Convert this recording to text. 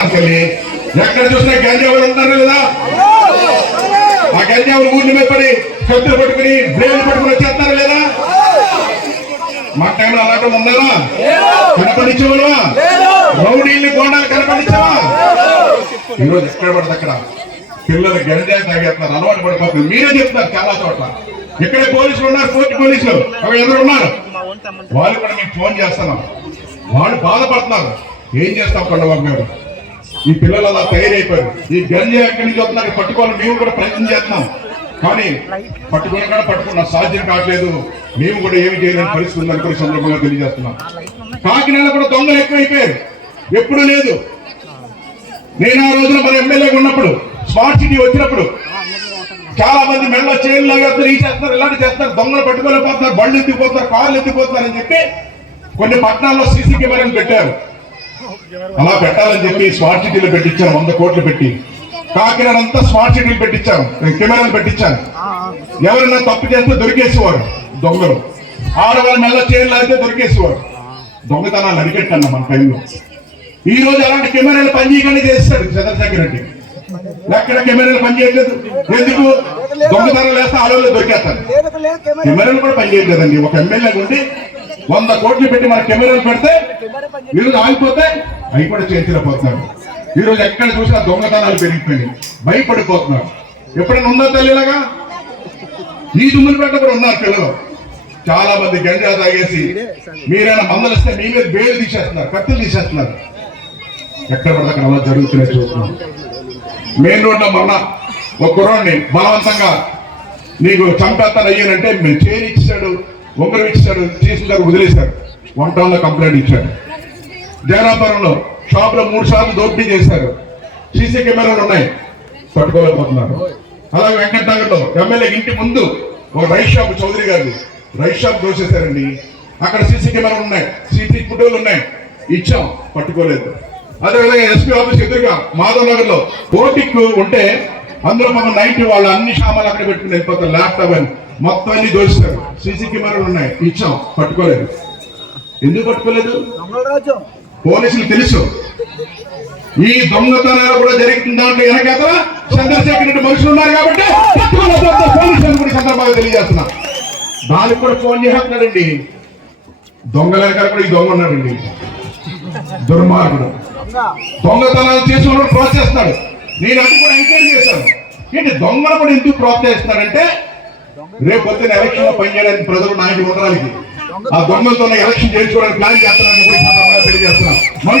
ఎక్కడ చూసినా గంజావులు ఉంటారు కదా? ఆ గంజావులు ఊరిని మీద పడి కత్తులు పట్టుకుని బ్రేలు పట్టుకుని వచ్చేస్తారు లేదా మా టైంలో అలాంటి ఉన్నారా? కనపడించేవాళ్ళవా రౌడీల్ని గోండాలు కనపడించావా ఈరోజు ఎక్కడ పడితే అక్కడ పిల్లలు గంజా తాగేస్తున్నారు అలవాటు పడిపోతుంది మీరే చెప్తున్నారు చాలా చోట్ల. ఇక్కడే పోలీసులు ఉన్నారు కోర్టు పోలీసులు. అక్కడ ఎదురు ఉన్నారు. వాళ్ళు కూడా మీకు ఫోన్ చేస్తున్నాం వాళ్ళు బాధపడుతున్నారు. ఏం చేస్తాం కొండబాబు గారు? ఈ పిల్లలు అలా తయారైపోయారు. ఈ గంజా ఎక్కడి నుంచి వస్తున్నారు పట్టుకోవాలి మేము కూడా ప్రయత్నం చేస్తున్నాం. కానీ పట్టుకుని కూడా పట్టుకున్న సాధ్యం కావట్లేదు. మేము కూడా ఏమి చేయలేని పరిస్థితి ఉందని కూడా సందర్భంగా తెలియజేస్తున్నాం. కాకినాడ కూడా దొంగలు ఎక్కువైపోయారు. ఎప్పుడు లేదు. నేను ఆ రోజున మన ఎమ్మెల్యేగా ఉన్నప్పుడు స్మార్ట్ సిటీ వచ్చినప్పుడు చాలా మంది మెడలో చైన్ లాగేస్తారు ఈ చేస్తారు ఇలాంటి చేస్తారు దొంగలు పట్టుకోలేకపోతున్నారు బండ్లు ఎత్తిపోతున్నారు కార్లు ఎత్తిపోతున్నారు అని చెప్పి కొన్ని పట్టణాల్లో సీసీ కెమెరాలు పెట్టారు. అలా పెట్టాలని చెప్పి స్మార్ట్ సిటీలు పెట్టించాను వంద కోట్లు పెట్టి. కాకినాడ అంతా స్మార్ట్ సిటీలు పెట్టించాను కెమెరాలు పెట్టించాను. ఎవరైనా తప్పు చేస్తే దొరికేసేవారు దొంగలు. ఆడవాళ్ళ మెల్ల చైన్లు అయితే దొరికేసేవారు. దొంగతనాలు అరికెట్టన్న మన టైంలో. ఈ రోజు అలాంటి కెమెరాలు పనిచేయకుండా చేస్తాడు చంద్రశేఖర్ రెడ్డి. ఎక్కడ కెమెరాలు పనిచేయట్లేదు ఎందుకు? దొంగతనాలు వేస్తే ఆడవాళ్ళు దొరికేస్తారు. కెమెరాలు కూడా పనిచేయట్లేదండి ఒక ఎమ్మెల్యే ఉండి వంద కోట్లు పెట్టి మన కెమెరాలు పెడితే ఈరోజు ఆగిపోతే అవి కూడా చేతిపోతున్నారు ఈరోజు ఎక్కడ చూసినా దొంగతనాలు పెరిగిపోయి భయపడిపోతున్నారు. ఎప్పుడైనా ఉందా తల్లిలాగా ఈ దుమ్ములు పెట్ట కూడా ఉన్నారు పిల్లలు. చాలా మంది గంజా తాగేసి మీరైనా మందలు ఇస్తే మీ మీద బేలు తీసేస్తున్నారు కత్తులు తీసేస్తున్నారు. ఎక్కడ పడితే అక్కడ అలా జరుగుతున్నాయి చూస్తున్నాం. మెయిన్ రోడ్లో మొన్న ఒక కుర్రాడిని బలవంతంగా నీకు చంపేస్తాను అయ్యానంటే మేము చైన్ ఒకరు ఇచ్చాడు చేసిన వదిలేశారు. వన్ టౌన్లో కంప్లైంట్ ఇచ్చాడు జయరాపురంలో షాప్లో మూడు సార్లు దోపిడీ చేశారు. సీసీ కెమెరాలు ఉన్నాయి. పట్టుకోలేకపోతున్నారు అలాగే వెంకటనగర్లో ఎమ్మెల్యే ఇంటి ముందు ఒక రైస్ షాప్ చౌదరి గారిది. రైస్ షాప్ దోసేశారండి. అక్కడ సీసీ కెమెరాలు ఉన్నాయి. సీసీ ఫోటోలు ఉన్నాయి. ఇచ్చాం. పట్టుకోలేదు. అదేవిధంగా ఎస్పీ ఆఫీస్ ఎదురుగా మాధవ్ నగర్లో ఓటిక్ ఉంటే అందులో మనం నైట్ వాళ్ళు అన్ని సామాన్లు అక్కడ పెట్టుకుని వెళ్ళిపోతారు. ల్యాప్టాప్ అని. మొత్తం అన్ని దోస్తారు సీసీ కెమెరాలు ఉన్నాయి. ఇచ్చాం. పట్టుకోలేదు. ఎందుకు పట్టుకోలేదు? పోలీసులు తెలుసు. ఈ దొంగతనాలు కూడా జరుగుతున్న దాంట్లో వెనకేతల చంద్రశేఖర్ రెడ్డి మనుషులు ఉన్నారు కాబట్టి పోలీసులు కూడా సందర్భంగా తెలియజేస్తున్నా. దానికి కూడా ఫోన్ చేస్తున్నాడండి. దొంగల వెనకాల కూడా ఈ దొంగ ఉన్నాడండి. దుర్మార్గుడు. దొంగతనాలు చేసిన ప్రోత్సహిస్తాడు. నేను అది కూడా ఎంక్వైరీ చేశాను. ఏంటి దొంగలు కూడా ఎందుకు ప్రోత్సహిస్తాడంటే రేపు పొద్దున్న ఎలక్షన్లో పనిచేయడానికి ప్రజలు నాయకులు ఉండడానికి ఆ దొంగలతో ఎలక్షన్ చేయించుకోవడానికి ప్లాన్ చేస్తున్నారని కూడా ఈ సందర్భంగా